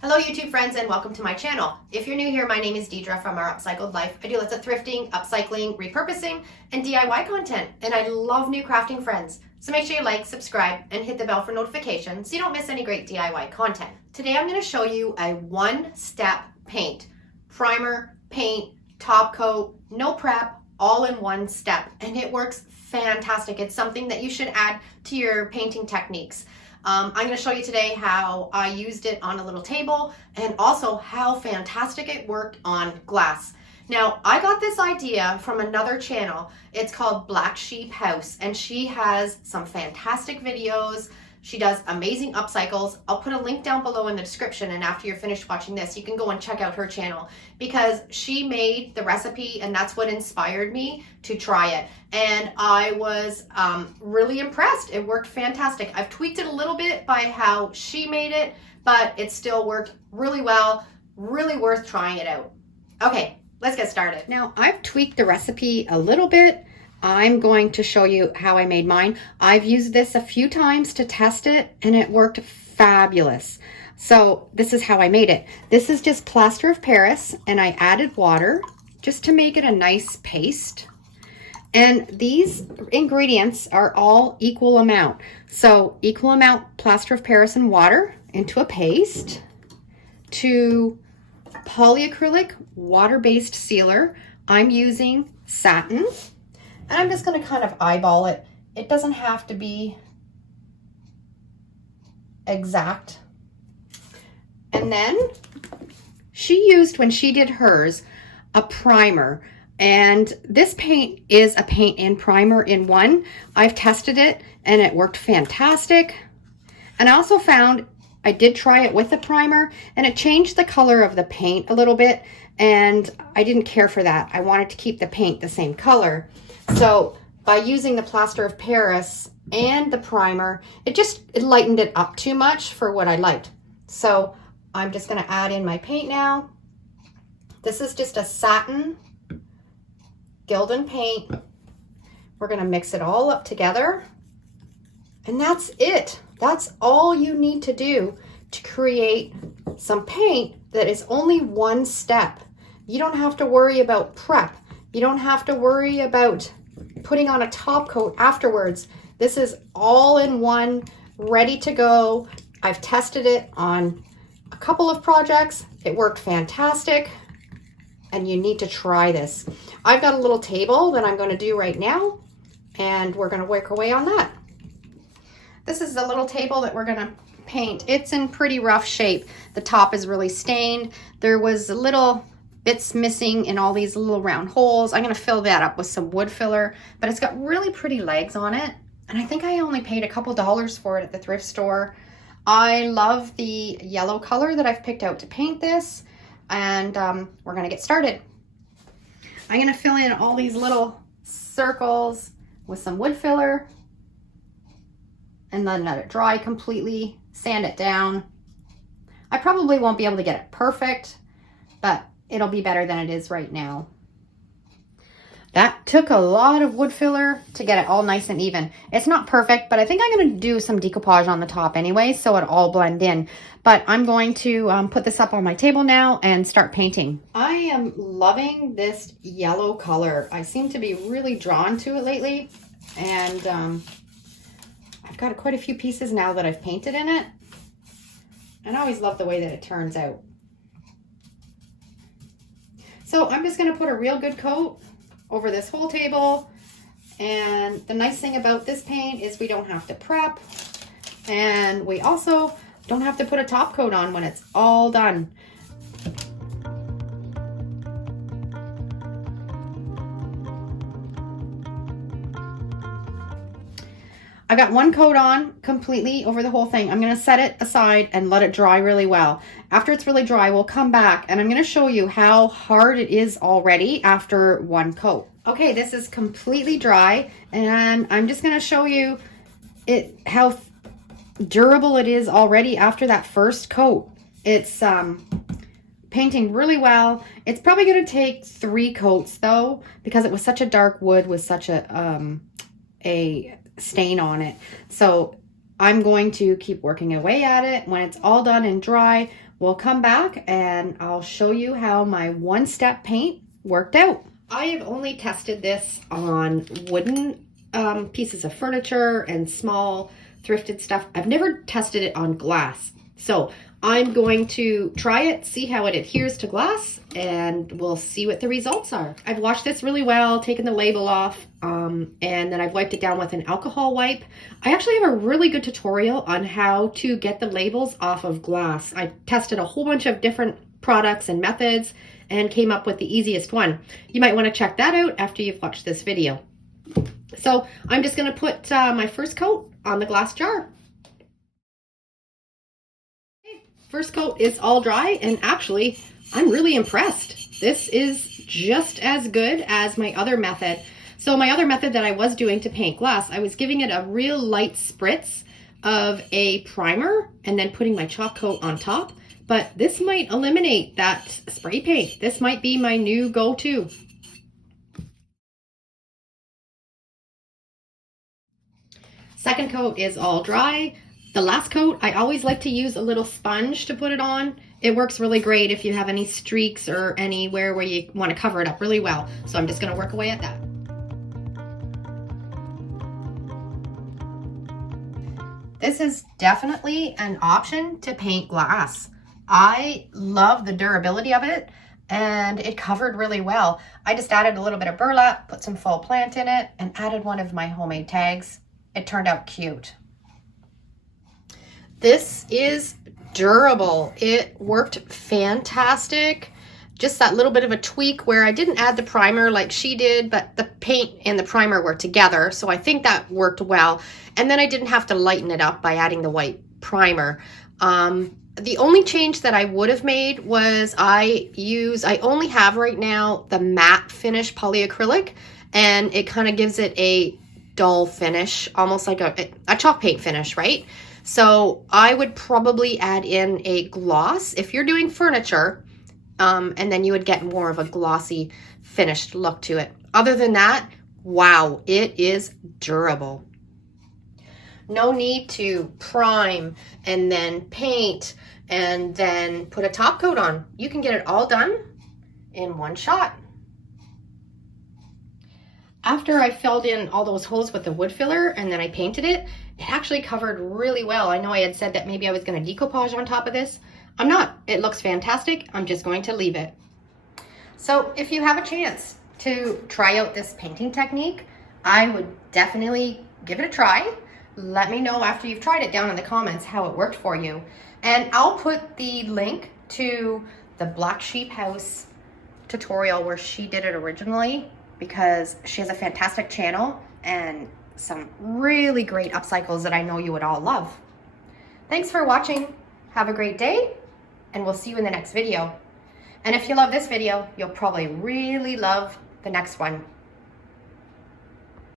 Hello YouTube friends and welcome to my channel. If you're new here, my name is Deidre from Our Upcycled Life. I do lots of thrifting, upcycling, repurposing, and DIY content, and I love new crafting friends. So make sure you like, subscribe, and hit the bell for notifications so you don't miss any great DIY content. Today I'm going to show you a one-step paint. Primer, paint, top coat, no prep, all in one step, and it works fantastic. It's something that you should add to your painting techniques. I'm going to show you today how I used it on a little table and also how fantastic it worked on glass. Now, I got this idea from another channel. It's called Black Sheep House, and she has some fantastic videos. She does amazing upcycles. I'll put a link down below in the description, and after you're finished watching this, you can go and check out her channel because she made the recipe and that's what inspired me to try it. And I was really impressed. It worked fantastic. I've tweaked it a little bit by how she made it, but it still worked really well. Really worth trying it out. Okay, let's get started. Now, I've tweaked the recipe a little bit. I'm going to show you how I made mine. I've used this a few times to test it and it worked fabulous. So this is how I made it. This is just plaster of Paris and I added water just to make it a nice paste. And these ingredients are all equal amount. So equal amount plaster of Paris and water into a paste to polyacrylic water-based sealer. I'm using satin. And I'm just going to kind of eyeball it. It doesn't have to be exact. And then she used, when she did hers, a primer. And this paint is a paint and primer in one. I've tested it and it worked fantastic. And I also found, I did try it with the primer and it changed the color of the paint a little bit. And I didn't care for that. I wanted to keep the paint the same color. So by using the plaster of Paris and the primer, it lightened it up too much for what I liked. So I'm just going to add in my paint now. This is just a satin Gildan paint. We're going to mix it all up together. And that's it. That's all you need to do to create some paint that is only one step. You don't have to worry about prep. You don't have to worry about putting on a top coat afterwards. This is all in one, ready to go. I've tested it on a couple of projects. It worked fantastic, and you need to try this. I've got a little table that I'm going to do right now, and we're going to work away on that. This is the little table that we're going to paint. It's in pretty rough shape. The top is really stained. There was a little bits missing in all these little round holes. I'm going to fill that up with some wood filler, but it's got really pretty legs on it. And I think I only paid a couple dollars for it at the thrift store. I love the yellow color that I've picked out to paint this. And we're going to get started. I'm going to fill in all these little circles with some wood filler and then let it dry completely, sand it down. I probably won't be able to get it perfect, but it'll be better than it is right now. That took a lot of wood filler to get it all nice and even. It's not perfect, but I think I'm going to do some decoupage on the top anyway, so it all blend in. But I'm going to put this up on my table now and start painting. I am loving this yellow color. I seem to be really drawn to it lately, and I've got quite a few pieces now that I've painted in it. And I always love the way that it turns out. So I'm just going to put a real good coat over this whole table. And the nice thing about this paint is we don't have to prep. And we also don't have to put a top coat on when it's all done. I got one coat on completely over the whole thing. I'm going to set it aside and let it dry really well. After it's really dry, we'll come back and I'm going to show you how hard it is already after one coat. Okay, this is completely dry and I'm just going to show you how durable it is already after that first coat. It's painting really well. It's probably going to take 3 coats though, because it was such a dark wood with such a stain on it. So I'm going to keep working away at it. When it's all done and dry, we'll come back and I'll show you how my one-step paint worked out. I have only tested this on wooden pieces of furniture and small thrifted stuff. I've never tested it on glass. So I'm going to try it, see how it adheres to glass, and we'll see what the results are. I've washed this really well, taken the label off, and then I've wiped it down with an alcohol wipe. I actually have a really good tutorial on how to get the labels off of glass. I tested a whole bunch of different products and methods and came up with the easiest one. You might want to check that out after you've watched this video. So I'm just going to put my first coat on the glass jar. First coat is all dry, and actually I'm really impressed. This is just as good as my other method. So my other method that I was doing to paint glass, I was giving it a real light spritz of a primer and then putting my chalk coat on top. But this might eliminate that spray paint. This might be my new go-to. Second coat is all dry. The last coat, I always like to use a little sponge to put it on. It works really great if you have any streaks or anywhere where you want to cover it up really well. So I'm just going to work away at that. This is definitely an option to paint glass. I love the durability of it, and it covered really well. I just added a little bit of burlap, put some faux plant in it, and added one of my homemade tags. It turned out cute. This is durable. It worked fantastic. Just that little bit of a tweak where I didn't add the primer like she did, but the paint and the primer were together, so I think that worked well. And then I didn't have to lighten it up by adding the white primer. The only change that I would have made was I only have right now the matte finish polyacrylic, and it kind of gives it a dull finish, almost like a chalk paint finish, right? So I would probably add in a gloss if you're doing furniture, and then you would get more of a glossy finished look to it. Other than that, wow, it is durable. No need to prime and then paint and then put a top coat on. You can get it all done in one shot. After I filled in all those holes with the wood filler and then I painted it, it actually covered really well. I know I had said that maybe I was going to decoupage on top of this. I'm not. It looks fantastic. I'm just going to leave it. So if you have a chance to try out this painting technique, I would definitely give it a try. Let me know after you've tried it down in the comments how it worked for you. And I'll put the link to the Black Sheep House tutorial where she did it originally, because she has a fantastic channel and some really great upcycles that I know you would all love. Thanks for watching. Have a great day, and we'll see you in the next video. And if you love this video, you'll probably really love the next one.